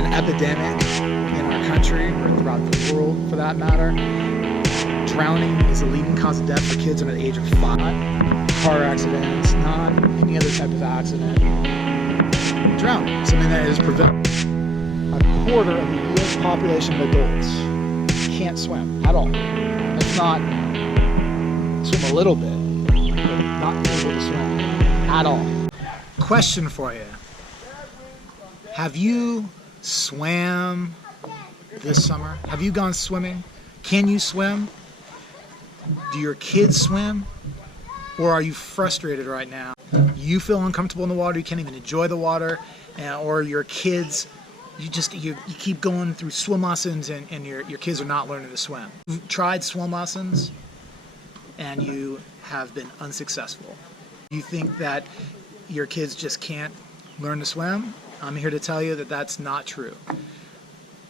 an epidemic in our country, or throughout the world for that matter. Drowning is the leading cause of death for kids under the age of 5. Car accidents, not any other type of accident. Drowning, something that is preventable. A quarter of the U.S. population of adults can't swim at all. It's not swim a little bit, but not able to swim at all. Question for you. Have you swam this summer? Have you gone swimming? Can you swim? Do your kids swim? Or are you frustrated right now? You feel uncomfortable in the water, you can't even enjoy the water, or your kids, you keep going through swim lessons and your kids are not learning to swim. You've tried swim lessons and you have been unsuccessful. You think that your kids just can't learn to swim? I'm here to tell you that that's not true.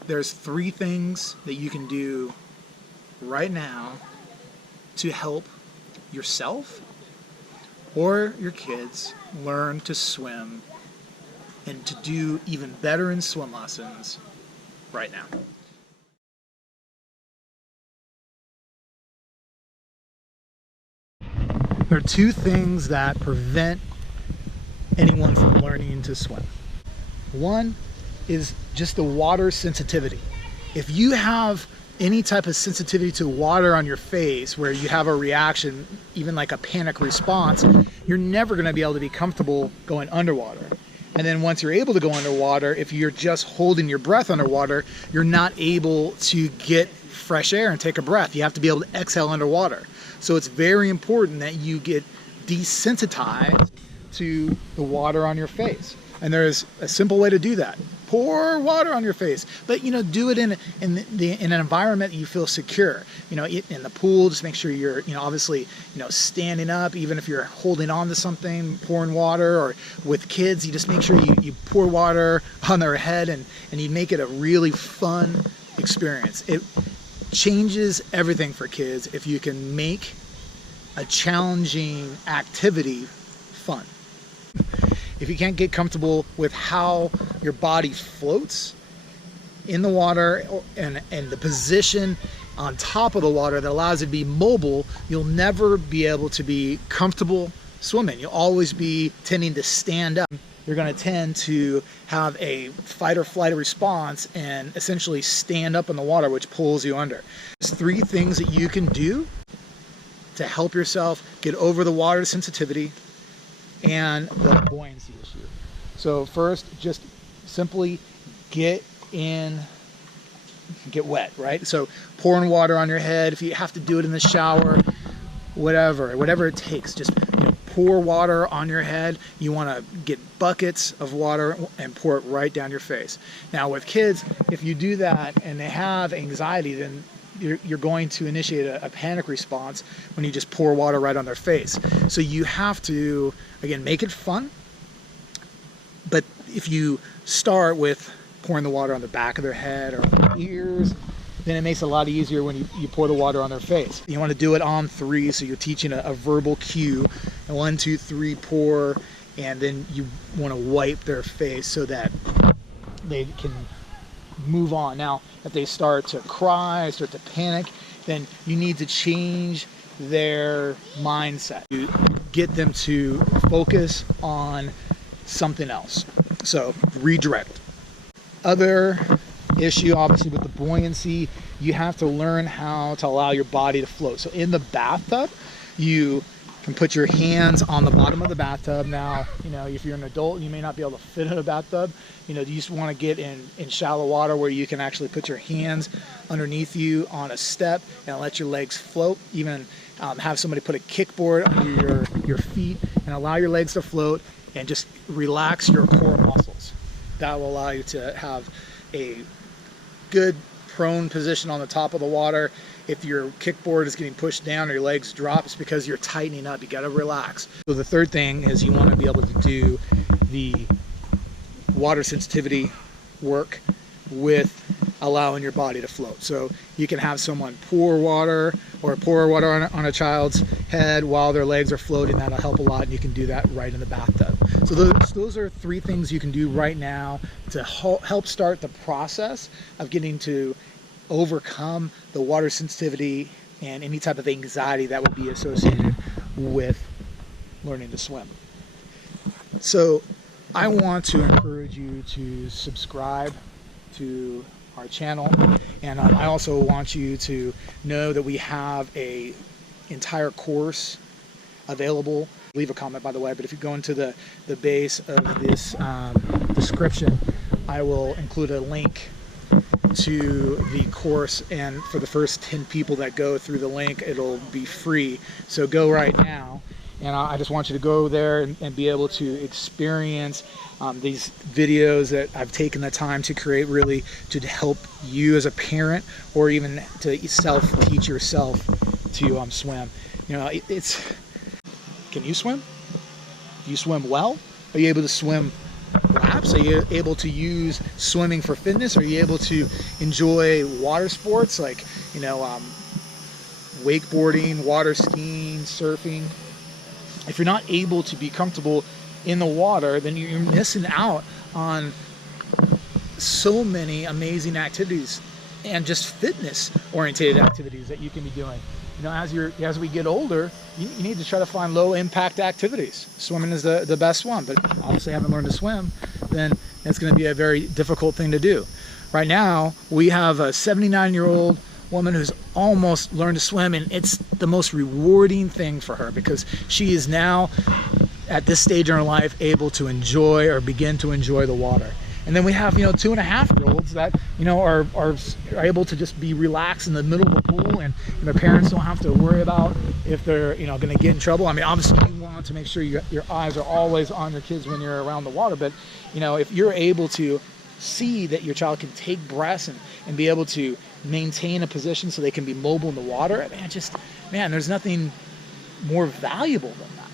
There's 3 things that you can do right now to help yourself or your kids learn to swim and to do even better in swim lessons right now. There are 2 things that prevent anyone from learning to swim. One is just the water sensitivity. If you have any type of sensitivity to water on your face where you have a reaction, even like a panic response, you're never going to be able to be comfortable going underwater. And then once you're able to go underwater, if you're just holding your breath underwater, you're not able to get fresh air and take a breath. You have to be able to exhale underwater. So it's very important that you get desensitized to the water on your face. And there's a simple way to do that. Pour water on your face, but do it in an environment that you feel secure. In the pool, just make sure you're obviously standing up, even if you're holding on to something, pouring water. Or with kids, you just make sure you pour water on their head and you make it a really fun experience. It changes everything for kids if you can make a challenging activity fun. If you can't get comfortable with how your body floats in the water and the position on top of the water that allows it to be mobile, you'll never be able to be comfortable swimming. You'll always be tending to stand up. You're going to tend to have a fight or flight response and essentially stand up in the water, which pulls you under. There's 3 things that you can do to help yourself get over the water sensitivity and the buoyancy issue. So first, just simply get wet, right? So pouring water on your head, if you have to do it in the shower, whatever it takes, just pour water on your head. You want to get buckets of water and pour it right down your face. Now with kids, if you do that and they have anxiety, then you're going to initiate a panic response when you just pour water right on their face. So you have to, again, make it fun. But if you start with pouring the water on the back of their head or on their ears, then it makes it a lot easier when you pour the water on their face. You want to do it on 3, so you're teaching a verbal cue. 1, 2, 3, pour, and then you want to wipe their face so that they can move on. Now, if they start to cry, start to panic, then you need to change their mindset. You get them to focus on something else. So redirect. Other issue, obviously, with the buoyancy, you have to learn how to allow your body to float. So in the bathtub, you can put your hands on the bottom of the bathtub. Now, if you're an adult, you may not be able to fit in a bathtub. You just want to get in shallow water where you can actually put your hands underneath you on a step and let your legs float. Even have somebody put a kickboard under your feet and allow your legs to float and just relax your core muscles. That will allow you to have a good prone position on the top of the water. If your kickboard is getting pushed down or your legs drop, it's because you're tightening up. You got to relax. So the third thing is you want to be able to do the water sensitivity work with allowing your body to float. So you can have someone pour water on a child's head while their legs are floating. That'll help a lot, and you can do that right in the bathtub. So those are 3 things you can do right now to help start the process of getting to overcome the water sensitivity and any type of anxiety that would be associated with learning to swim. So I want to encourage you to subscribe to our channel, and I also want you to know that we have a entire course available. Leave a comment, by the way, but if you go into the base of this description, I will include a link to the course, and for the first 10 people that go through the link, it'll be free. So go right now, and I just want you to go there and be able to experience these videos that I've taken the time to create, really to help you as a parent, or even to self-teach yourself to swim. You know, can you swim? Do you swim well? Are you able to swim laps? Are you able to use swimming for fitness? Are you able to enjoy water sports like, you know, wakeboarding, water skiing, surfing? If you're not able to be comfortable in the water, then you're missing out on so many amazing activities and just fitness oriented activities that you can be doing. You know, as we get older, you need to try to find low impact activities. Swimming is the best one, but if you obviously haven't learned to swim, then it's going to be a very difficult thing to do. Right now, we have a 79-year-old woman who's almost learned to swim, and it's the most rewarding thing for her, because she is now at this stage in her life able to enjoy, or begin to enjoy, the water. And then we have, you know, 2.5-year-olds that, you know, are able to just be relaxed in the middle of the pool, and their parents don't have to worry about if they're, you know, going to get in trouble. I mean, obviously you want to make sure your eyes are always on your kids when you're around the water, but, you know, if you're able to see that your child can take breaths and be able to maintain a position so they can be mobile in the water, man, there's nothing more valuable than that.